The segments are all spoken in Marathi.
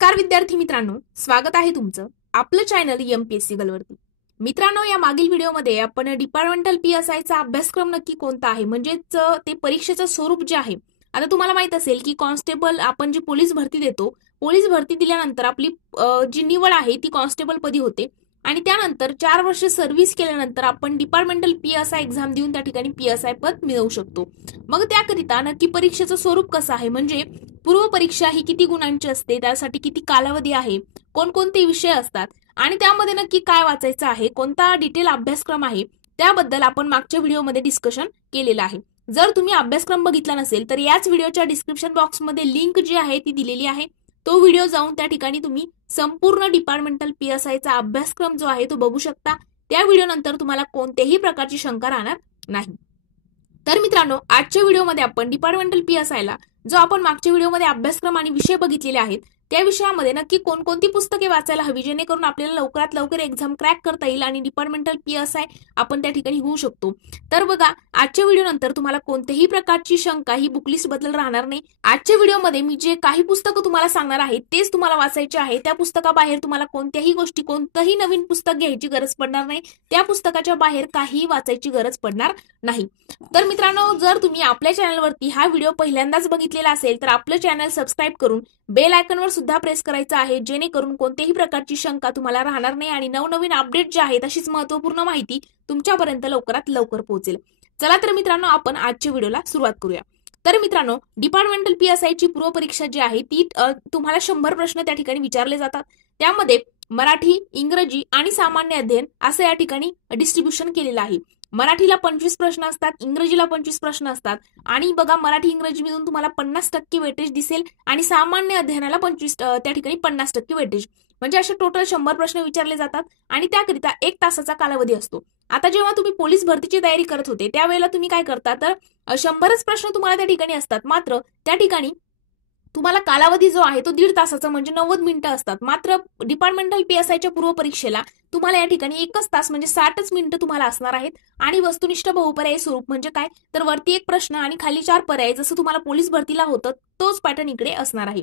नमस्कार विद्यार्थी मित्रांनो, स्वागत आहे तुमचं आपलं चॅनल एमपीएससी गर्लवरती। मित्रांनो, या मागील व्हिडिओमध्ये आपण डिपार्टमेंटल PSI चा अभ्यासक्रम नक्की कोणता आहे म्हणजेच ते परीक्षेचं स्वरूप जे आहे। आता तुम्हाला माहित असेल की कॉन्स्टेबल आपण जी पोलीस भरती देतो, पोलीस भरती दिल्यानंतर आपली जी निवड आहे ती कॉन्स्टेबल पदी होते आणि त्यानंतर 4 वर्ष सर्व्हिस केल्यानंतर आपण डिपार्टमेंटल PSI एक्झाम देऊन त्या ठिकाणी PSI पद मिळवू शकतो। मग त्याकरिता नक्की परीक्षेचं स्वरूप कसं आहे, म्हणजे पूर्व परीक्षा ही किती गुणांची असते, त्यासाठी किती कालावधी आहे, कोणकोणते विषय असतात आणि त्यामध्ये नक्की काय वाचायचं आहे, कोणता डिटेल अभ्यासक्रम आहे, त्याबद्दल आपण मागच्या व्हिडिओमध्ये डिस्कशन केलेलं आहे। जर तुम्ही अभ्यासक्रम बघितला नसेल तर याच व्हिडिओच्या डिस्क्रिप्शन बॉक्समध्ये लिंक जी आहे ती दिलेली आहे, तो व्हिडिओ जाऊन त्या ठिकाणी तुम्ही संपूर्ण डिपार्टमेंटल PSI चा अभ्यासक्रम जो आहे तो बघू शकता। त्या व्हिडिओ नंतर तुम्हाला कोणत्याही प्रकारची शंका राहणार नाही। तर मित्रांनो, आजच्या व्हिडिओमध्ये आपण डिपार्टमेंटल PSI ला जो आपण मागच्या व्हिडिओमध्ये अभ्यासक्रम आणि विषय बघितलेले आहेत त्या विषयामध्ये नक्की कोणकोणती पुस्तके वाचायला हवी जेणेकरून आपल्याला लवकरात लवकर एक्झाम क्रॅक करता येईल आणि डिपार्टमेंटल PSI आपण त्या ठिकाणी होऊ शकतो। तर बघा, आजच्या व्हिडिओ नंतर तुम्हाला कोणत्याही प्रकारची शंका ही बुकलिस्ट बद्दल राहणार नाही। आजच्या व्हिडिओमध्ये मी जे काही पुस्तकं तुम्हाला सांगणार आहे तेच तुम्हाला वाचायचे आहे। त्या पुस्तकाबाहेर तुम्हाला कोणत्याही गोष्टी, कोणतंही नवीन पुस्तक घ्यायची गरज पडणार नाही, त्या पुस्तकाच्या बाहेर काही वाचायची गरज पडणार नाही। तर मित्रांनो, जर तुम्ही आपल्या चॅनलवरती हा व्हिडिओ पहिल्यांदाच बघितलेला असेल तर आपलं चॅनल सबस्क्राईब करून बेल आयकॉनवर सुद्धा प्रेस करायचं आहे, जेणेकरून कोणत्याही प्रकारची शंका तुम्हाला राहणार नाही आणि नवनवीन अपडेट जे आहेत तशीच महत्त्वपूर्ण माहिती तुमच्यापर्यंत लवकरात लवकर पोहोचेल। चला तर मित्रांनो, आपण आजच्या व्हिडिओला सुरुवात करूया। तर मित्रांनो, डिपार्टमेंटल PSI ची पूर्व परीक्षा जी आहे ती तुम्हाला 100 प्रश्न त्या ठिकाणी विचारले जातात। त्यामध्ये मराठी, इंग्रजी आणि सामान्य अध्ययन असं या ठिकाणी डिस्ट्रीब्युशन केलेलं आहे। मराठीला 25 प्रश्न असतात, इंग्रजीला 25 प्रश्न असतात आणि बघा, मराठी इंग्रजी मधून तुम्हाला 50% वेटेज दिसेल आणि सामान्य अध्ययनाला 25 त्या ठिकाणी 50% वेटेज, म्हणजे असे टोटल 100 प्रश्न विचारले जातात आणि त्याकरिता 1 तासाचा कालावधी असतो। आता जेव्हा तुम्ही पोलीस भरतीची तयारी करत होते त्यावेळेला तुम्ही काय करता, तर 100च प्रश्न तुम्हाला त्या ठिकाणी असतात, मात्र त्या ठिकाणी तुम्हाला कालावधी जो आहे तो 1.5 तासाचा म्हणजे 90 मिनिटं असतात। मात्र डिपार्टमेंटल PSI च्या पूर्व परीक्षेला तुम्हाला या ठिकाणी 1च तास म्हणजे 60च मिनिटं तुम्हाला असणार आहेत आणि वस्तुनिष्ठ बहुपर्यायी स्वरूप म्हणजे काय, तर वरती 1 प्रश्न आणि खाली 4 पर्याय, जसं तुम्हाला पोलीस भरतीला होतं तोच पॅटर्न इकडे असणार आहे।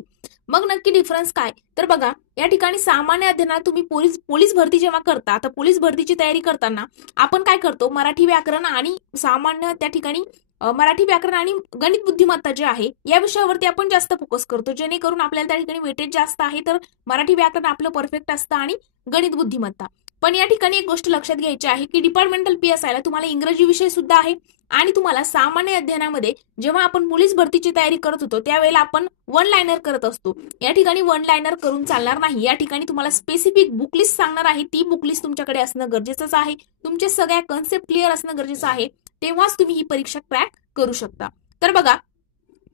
मग नक्की डिफरन्स काय, तर बघा, या ठिकाणी सामान्य अध्ययनात तुम्ही पोलीस भरती जेव्हा करता, आता पोलीस भरतीची तयारी करताना आपण काय करतो, मराठी व्याकरण आणि सामान्य त्या ठिकाणी मराठी व्याकरण आणि गणित बुद्धिमत्ता जे आहे या विषयावरती आपण जास्त फोकस करतो, जेणेकरून आपल्याला त्या ठिकाणी वेटेज जास्त आहे। तर मराठी व्याकरण आपलं परफेक्ट असतं आणि गणित बुद्धिमत्ता। पण या ठिकाणी एक गोष्ट लक्षात घ्यायची आहे की डिपार्टमेंटल PSI ला तुम्हाला इंग्रजी विषय सुद्धा आहे आणि तुम्हाला सामान्य अध्ययनामध्ये जेव्हा आपण पोलीस भरतीची तयारी करत होतो त्यावेळेला आपण 1 लाइनर करत असतो। या ठिकाणी 1 लाइनर करून चालणार नाही, या ठिकाणी तुम्हाला स्पेसिफिक बुकलिस्ट सांगणार आहे, ती बुकलिस्ट तुमच्याकडे असणं गरजेचंच आहे। तुमचे सगळ्या कन्सेप्ट क्लिअर असणं गरजेचं आहे, तेव्हाच तुम्ही ही परीक्षा क्रॅक करू शकता। तर बघा,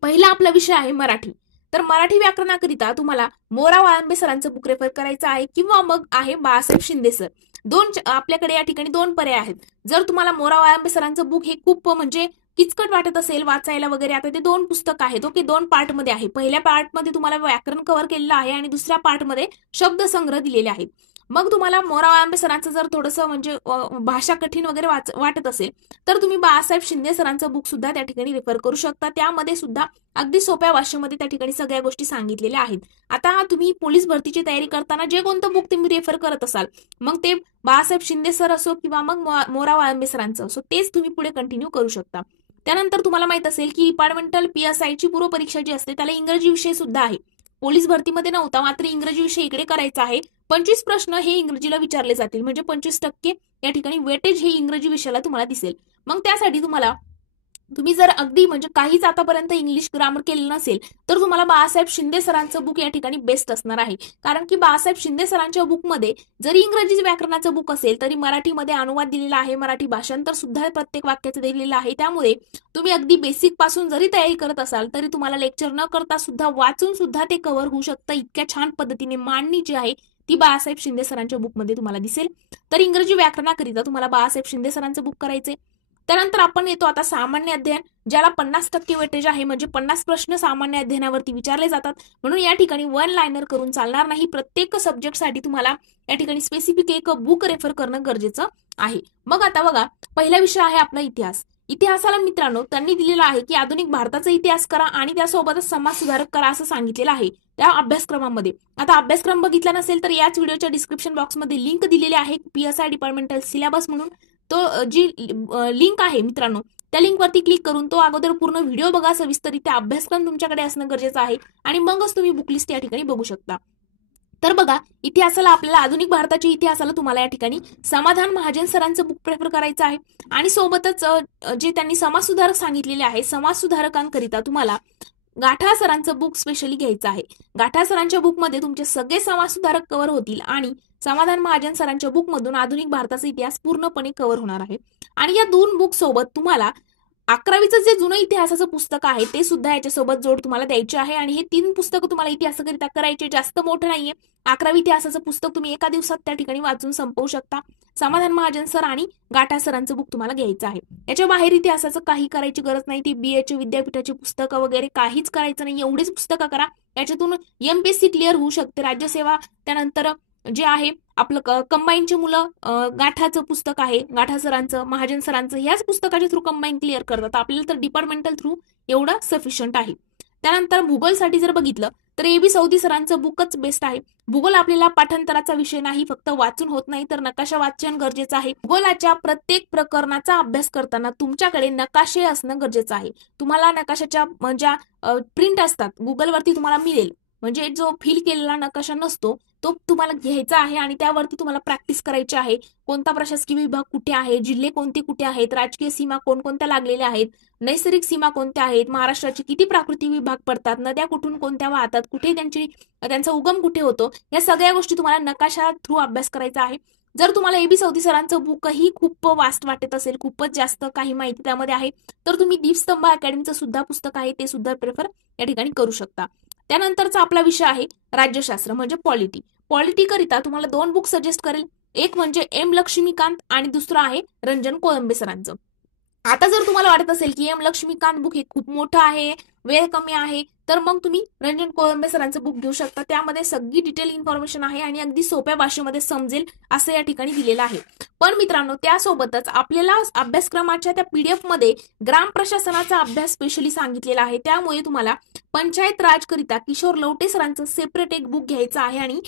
पहिला आपला विषय आहे मराठी। तर मराठी व्याकरणाकरिता तुम्हाला मोरा वाळंबे सरांचं बुक रेफर करायचं आहे किंवा मग आहे बाळासाहेब शिंदे सर। आपल्याकडे या ठिकाणी 2 पर्याय आहेत। जर तुम्हाला मोरा वाळंबे सरांचं बुक हे खूप म्हणजे किचकट वाटत असेल वाचायला वगैरे, आता ते 2 पुस्तक आहेत, ओके, 2 पार्टमध्ये आहे। पहिल्या पार्टमध्ये तुम्हाला व्याकरण कव्हर केलेलं आहे आणि दुसऱ्या पार्टमध्ये शब्दसंग्रह दिलेले आहेत। मग तुम्हाला मोरा वाळंबे सरांचं जर थोडंसं म्हणजे भाषा कठीण वगैरे वाटत असेल तर तुम्ही बाळासाहेब शिंदे सरांचं बुक सुद्धा त्या ठिकाणी रेफर करू शकता। त्यामध्ये सुद्धा अगदी सोप्या भाषेमध्ये त्या ठिकाणी सगळ्या गोष्टी सांगितलेल्या आहेत। आता तुम्ही पोलीस भरतीची तयारी करताना जे कोणतं बुक तुम्ही रेफर करत असाल, मग ते बाळासाहेब शिंदे सर असो किंवा मग मोरा वाळंबे सरांचं असो, तेच तुम्ही पुढे कंटिन्यू करू शकता। त्यानंतर तुम्हाला माहित असेल की डिपार्टमेंटल PSI ची पूर्व परीक्षा जी असते त्याला इंग्रजी विषय सुद्धा आहे। पोलीस भरतीमध्ये नव्हता, मात्र इंग्रजी विषय इकडे करायचा आहे। 25 प्रश्न हे इंग्रजीला विचारले जातील, म्हणजे 25% या ठिकाणी वेटेज हे इंग्रजी विषयाला तुम्हाला दिसेल। मग त्यासाठी तुम्ही जर अगदी म्हणजे काहीच आतापर्यंत इंग्लिश ग्रामर केलेलं नसेल तर तुम्हाला बाळासाहेब शिंदे सरांचं बुक या ठिकाणी बेस्ट असणार आहे, कारण की बाळासाहेब शिंदे सरांच्या बुकमध्ये जरी इंग्रजी व्याकरणाचं बुक असेल तरी मराठीमध्ये अनुवाद दिलेला आहे, मराठी भाषांतर सुद्धा प्रत्येक वाक्याचं दिलेलं आहे। त्यामुळे तुम्ही अगदी बेसिक पासून जरी तयारी करत असाल तरी तुम्हाला लेक्चर न करता सुद्धा वाचून सुद्धा ते कव्हर होऊ शकतं। इतक्या छान पद्धतीने मांडणी जी आहे ती बाळासाहेब शिंदे सरांच्या बुकमध्ये तुम्हाला दिसेल। तर इंग्रजी व्याकरणाकरिता तुम्हाला बाळासाहेब शिंदे सरांचं बुक करायचे। त्यानंतर आपण येतो आता सामान्य अध्ययन, ज्याला 50% वेटेज आहे, म्हणजे 50 प्रश्न सामान्य अध्ययनावरती विचारले जातात। म्हणून या ठिकाणी 1 लाइनर करून चालणार नाही, प्रत्येक सब्जेक्टसाठी तुम्हाला या ठिकाणी स्पेसिफिक एक बुक रेफर करणं गरजेचं आहे। मग आता बघा, पहिला विषय आहे आपला इतिहास। इतिहासाला मित्रांनो त्यांनी दिलेलं आहे की आधुनिक भारताचा इतिहास करा आणि त्यासोबतच समाज सुधारक करा असं सांगितलेलं आहे त्या अभ्यासक्रमामध्ये. आता अभ्यासक्रम बघितला नसेल तर याच व्हिडिओच्या डिस्क्रिप्शन बॉक्समध्ये लिंक दिलेली आहे PSI डिपार्टमेंटल सिलेबस म्हणून. तो जी लिंक आहे मित्रांनो त्या लिंकवरती क्लिक करून तो अगोदर पूर्ण व्हिडिओ बघा सविस्तर. त्या अभ्यासक्रम तुमच्याकडे असणं गरजेचं आहे आणि मगच तुम्ही बुकलिस्ट या ठिकाणी बघू शकता. तर बघा इतिहासाला आपल्याला आधुनिक भारताच्या इतिहासाला तुम्हाला या ठिकाणी समाधान महाजन सरांचं बुक प्रेफर करायचं आहे आणि सोबतच जे त्यांनी समाज सुधारक सांगितलेले आहे समाज सुधारकांकरिता तुम्हाला गाठा सरांचं बुक स्पेशली घ्यायचं आहे. गाठा सरांच्या बुकमध्ये तुमचे सगळे समाज सुधारक कव्हर होतील आणि समाधान महाजन सरांच्या बुकमधून आधुनिक भारताचा इतिहास पूर्णपणे कव्हर होणार आहे. आणि या दोन बुक सोबत तुम्हाला 11वीचं जे जुनं इतिहासाचं पुस्तक आहे ते सुद्धा याच्यासोबत जोड तुम्हाला द्यायचे आहे. आणि हे 3 पुस्तकं तुम्हाला इतिहासाकरिता करायचे, जास्त मोठं नाहीये. 11वी इतिहासाचं पुस्तक तुम्ही एका दिवसात त्या ठिकाणी वाचून संपवू शकता. समाधान महाजन सर आणि गाठा सरांचं बुक तुम्हाला घ्यायचं आहे. याच्या बाहेर इतिहासाचं काही करायची गरज नाही. ती BAची विद्यापीठाची पुस्तकं वगैरे काहीच करायचं नाही. एवढीच पुस्तकं करा. याच्यातून MPSC क्लिअर होऊ शकते. राज्यसेवा त्यानंतर जे आहे आपलं कंबाईनची मुलं गाठाचं पुस्तक आहे गाठा सरांचं महाजन सरांचं ह्याच पुस्तकाच्या थ्रू कंबाईन क्लिअर करतात. आपल्याला तर डिपार्टमेंटल थ्रू एवढं सफिशियंट आहे. त्यानंतर भूगोलसाठी जर बघितलं तर AB सौदी सरांचं बुकच बेस्ट आहे. भूगोल आपल्याला पाठांतराचा विषय नाही, फक्त वाचून होत नाही तर नकाशा वाचन गरजेचं आहे. भूगोलाच्या प्रत्येक प्रकरणाचा अभ्यास करताना तुमच्याकडे नकाशे असणं गरजेचं आहे. तुम्हाला नकाशाच्या ज्या प्रिंट असतात गुगलवरती तुम्हाला मिळेल, म्हणजे जो फिल केलेला नकाशा नसतो तो तुम्हाला घ्यायचा आहे आणि त्यावरती तुम्हाला प्रॅक्टिस करायची आहे. कोणता प्रशासकीय विभाग कुठे आहे, जिल्हे कोणते कुठे आहेत, राजकीय सीमा कोणकोणत्या लागलेल्या आहेत, नैसर्गिक सीमा कोणत्या आहेत, महाराष्ट्राचे किती प्राकृतिक विभाग पडतात, नद्या कुठून कोणत्या वाहतात, कुठे त्यांचा उगम कुठे होतो, या सगळ्या गोष्टी तुम्हाला नकाशा थ्रू अभ्यास करायचा आहे. जर तुम्हाला AB सौदी सरांचं बुकही खूप वास्ट वाटत असेल, खूपच जास्त काही माहिती त्यामध्ये आहे, तर तुम्ही दीपस्तंभ अकॅडमीचं सुद्धा पुस्तक आहे ते सुद्धा प्रेफर या ठिकाणी करू शकता. त्यानंतरचा आपला विषय आहे राज्यशास्त्र म्हणजे पॉलिटी. पॉलिटीकरिता तुम्हाला 2 बुक सजेस्ट करेल. एक म्हणजे M लक्ष्मीकांत आणि दुसरं आहे रंजन कोळंबे सरांचं. आता जर तुम्हाला वाटत असेल की M लक्ष्मीकांत बुक हे खूप मोठं आहे, वेळ कमी आहे, तर मग तुम्ही रंजन कोळंबे सरांचं बुक घेऊ शकता. त्यामध्ये सगळी डिटेल इन्फॉर्मेशन आहे आणि अगदी सोप्या भाषेमध्ये समजेल असं या ठिकाणी दिलेलं आहे. पण मित्रांनो त्यासोबतच आपल्याला अभ्यासक्रमाच्या त्या PDF मध्ये ग्राम प्रशासनाचा अभ्यास स्पेशली सांगितलेला आहे. त्यामुळे तुम्हाला पंचायत राज करिता किशोर लवटे सरांचं सेपरेट एक बुक घ्यायचं आहे आणि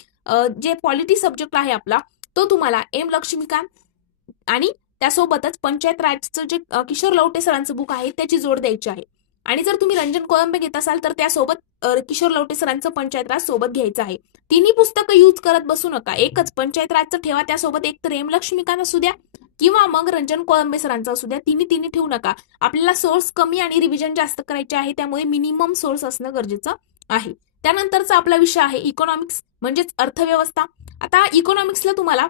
जे पॉलिटी सब्जेक्ट आहे आपला तो तुम्हाला M लक्ष्मीकांत आणि त्यासोबतच पंचायत राजचं जे किशोर लवटे सरांचं बुक आहे त्याची जोड द्यायची आहे. आणि जर तुम्ही रंजन कोळंबे घेत असाल तर त्यासोबत किशोर लवटे सरांचं पंचायत राज सोबत घ्यायचं आहे. तिन्ही पुस्तकं यूज करत बसू नका, एकच पंचायत राजचं ठेवा. त्यासोबत एक तर M लक्ष्मीकांत असू द्या किंवा मग रंजन कोळंबे सरांचं असू द्या. तिन्ही ठेवू नका. आपल्याला सोर्स कमी आणि रिव्हिजन जास्त करायचे आहे, त्यामुळे मिनिमम सोर्स असणं गरजेचं आहे. त्यानंतरचा आपला विषय आहे इकॉनॉमिक्स म्हणजेच अर्थव्यवस्था. आता इकॉनॉमिक्सला तुम्हाला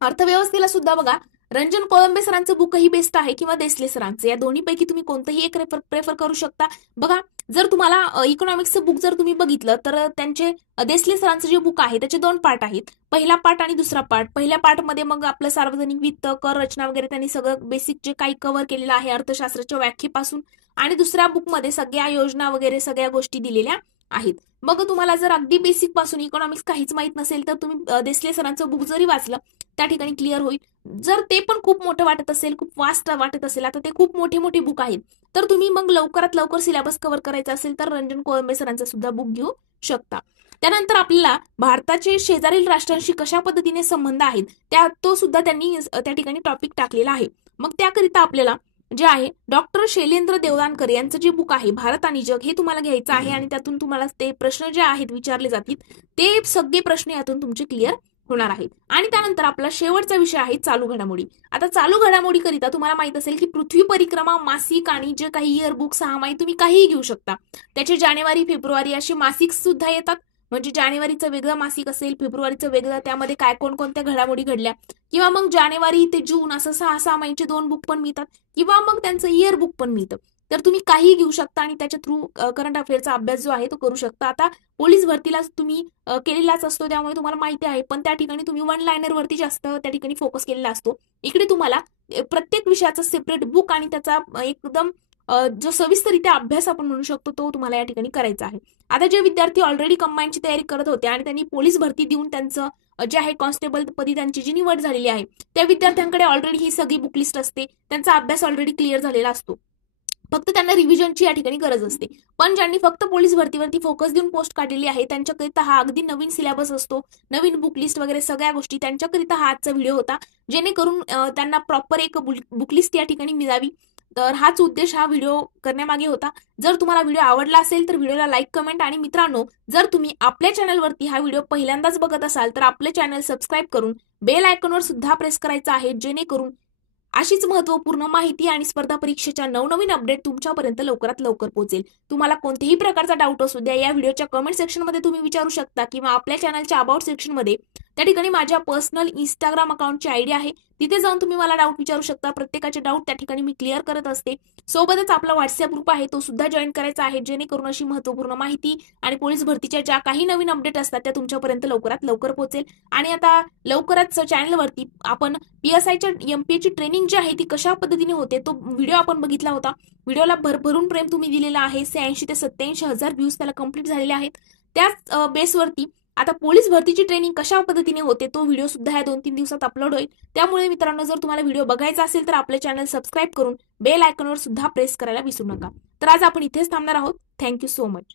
अर्थव्यवस्थेला सुद्धा बघा रंजन कोळंबे सरांचं बुकही बेस्ट आहे किंवा देसले सरांचं, या दोन्हीपैकी तुम्ही कोणतंही एक प्रेफर करू शकता. बघा जर तुम्हाला इकॉनॉमिक्सचं बुक जर तुम्ही बघितलं तर त्यांचे देसले सरांचं जे बुक आहे त्याचे 2 पार्ट आहेत, पहिला पार्ट आणि दुसरा पार्ट. पहिल्या पार्टमध्ये मग आपलं सार्वजनिक वित्त, कर रचना वगैरे त्यांनी सगळं बेसिक जे काही कव्हर केलेलं आहे अर्थशास्त्राच्या व्याख्येपासून, आणि दुसऱ्या बुकमध्ये सगळ्या योजना वगैरे सगळ्या गोष्टी दिलेल्या आहेत. मग तुम्हाला जर अगदी बेसिक पासून इकॉनॉमिक्स काहीच माहित नसेल तर तुम्ही देसले सरांचं बुक जरी वाचलं त्या ठिकाणी क्लिअर होईल. जर ते पण खूप मोठं वाटत असेल, खूप वास्ट वाटत असेल, आता ते खूप मोठे बुक आहेत, तर तुम्ही मग लवकरात लवकर सिलेबस कव्हर करायचा असेल तर रंजन कोळंबे सरांचं सुद्धा बुक घेऊ शकता. त्यानंतर आपल्याला भारताचे शेजारील राष्ट्रांशी कशा पद्धतीने संबंध आहेत तो सुद्धा त्यांनी त्या ठिकाणी टॉपिक टाकलेला आहे. मग त्याकरिता आपल्याला जे आहे डॉक्टर शैलेंद्र देवदानकर यांचं जे बुक आहे भारत आणि जग हे तुम्हाला घ्यायचं आहे आणि त्यातून तुम्हाला ते प्रश्न जे आहेत विचारले जातील ते सगळे प्रश्न यातून तुमचे क्लिअर होणार आहेत. आणि त्यानंतर आपला शेवटचा विषय आहे चालू घडामोडी. आता चालू घडामोडी करिता तुम्हाला माहित असेल की पृथ्वी परिक्रमा मासिक आणि जे काही इयर बुक 6 माहिती तुम्ही काहीही घेऊ शकता. त्याचे जानेवारी फेब्रुवारी अशी मासिक सुद्धा येतात, म्हणजे जानेवारीचं वेगळं मासिक असेल, फेब्रुवारीचं वेगळं, त्यामध्ये काय कोणकोणत्या घडामोडी घडल्या, किंवा मग जानेवारी ते जून असं 6 महिन्याचे 2 बुक पण मिळतात, किंवा मग त्यांचं इयर बुक पण मिळतं. तर तुम्ही काही घेऊ शकता आणि त्याच्या थ्रू करंट अफेअरचा अभ्यास जो आहे तो करू शकता. आता पोलीस भरतीला तुम्ही केलेलाच असतो त्यामुळे तुम्हाला माहिती आहे, पण त्या ठिकाणी तुम्ही 1 लायनर वरती जास्त त्या ठिकाणी फोकस केलेला असतो. इकडे तुम्हाला प्रत्येक विषयाचा सेपरेट बुक आणि त्याचा एकदम जो सविस्तररित्या अभ्यास आपण म्हणू शकतो तो तुम्हाला या ठिकाणी करायचा आहे. आता जे विद्यार्थी ऑलरेडी कंबाईनची तयारी करत होते आणि त्यांनी पोलीस भरती देऊन त्यांचं जे आहे कॉन्स्टेबल पदी त्यांची जी निवड झालेली आहे त्या विद्यार्थ्यांकडे ऑलरेडी ही सगळी बुकलिस्ट असते, त्यांचा अभ्यास ऑलरेडी क्लिअर झालेला असतो, फक्त त्यांना रिव्हिजनची या ठिकाणी गरज असते. पण ज्यांनी फक्त पोलीस भरतीवरती फोकस देऊन पोस्ट काढलेली आहे त्यांच्याकरिता हा अगदी नवीन सिलेबस असतो, नवीन बुक लिस्ट वगैरे सगळ्या गोष्टी त्यांच्याकरिता हा आजचा व्हिडिओ होता, जेणेकरून त्यांना प्रॉपर एक बुकलिस्ट या ठिकाणी मिळावी. तर हाच उद्देश हा व्हिडिओ करण्यामागे होता. जर तुम्हाला व्हिडिओ आवडला असेल तर व्हिडिओला लाईक, कमेंट आणि मित्रांनो, जर तुम्ही आपल्या चॅनलवरती हा व्हिडिओ पहिल्यांदाच बघत असाल तर आपले चॅनल सबस्क्राईब करून बेल आयकॉनवर सुद्धा प्रेस करायचं आहे, जेणेकरून अशीच महत्त्वपूर्ण माहिती आणि स्पर्धा परीक्षेच्या नवनवीन अपडेट तुमच्यापर्यंत लवकरात लवकर पोहोचेल. तुम्हाला कोणत्याही प्रकारचा डाऊट असू द्या या व्हिडिओच्या कमेंट सेक्शनमध्ये तुम्ही विचारू शकता किंवा आपल्या चॅनलच्या अबाउट सेक्शनमध्ये त्या ठिकाणी माझ्या पर्सनल इंस्टाग्राम अकाउंटची आयडी आहे, तिथे जाऊन तुम्ही मला डाऊट विचारू शकता. प्रत्येकाचे डाऊट त्या ठिकाणी मी क्लिअर करत असते. सोबतच आपला व्हॉट्सअप ग्रुप आहे तो सुद्धा जॉईन करायचा आहे, जेणेकरून अशी महत्त्वपूर्ण माहिती आणि पोलीस भरतीच्या ज्या काही नवीन अपडेट असतात त्या तुमच्यापर्यंत लवकरात लवकर पोहोचेल. आणि आता लवकरच चॅनलवरती आपण पीएसआयच्या एमपीएची ट्रेनिंग जी आहे ती कशा पद्धतीने होते तो व्हिडिओ आपण बघितला होता. व्हिडिओला भरभरून प्रेम तुम्ही दिलेला आहे. 80 ते 87,000 व्ह्यूज त्याला कंप्लीट झालेले आहेत. त्याच बेसवरती आता पोलीस भरतीची ट्रेनिंग कशा पद्धतीने होते तो व्हिडिओ सुद्धा या 2-3 दिवसात अपलोड होईल. त्यामुळे मित्रांनो, जर तुम्हाला व्हिडिओ बघायचा असेल तर आपले चॅनल सबस्क्राईब करून बेल आयकॉनवर सुद्धा प्रेस करायला विसरू नका. तर आज आपण इथेच थांबणार आहोत. Thank you so much.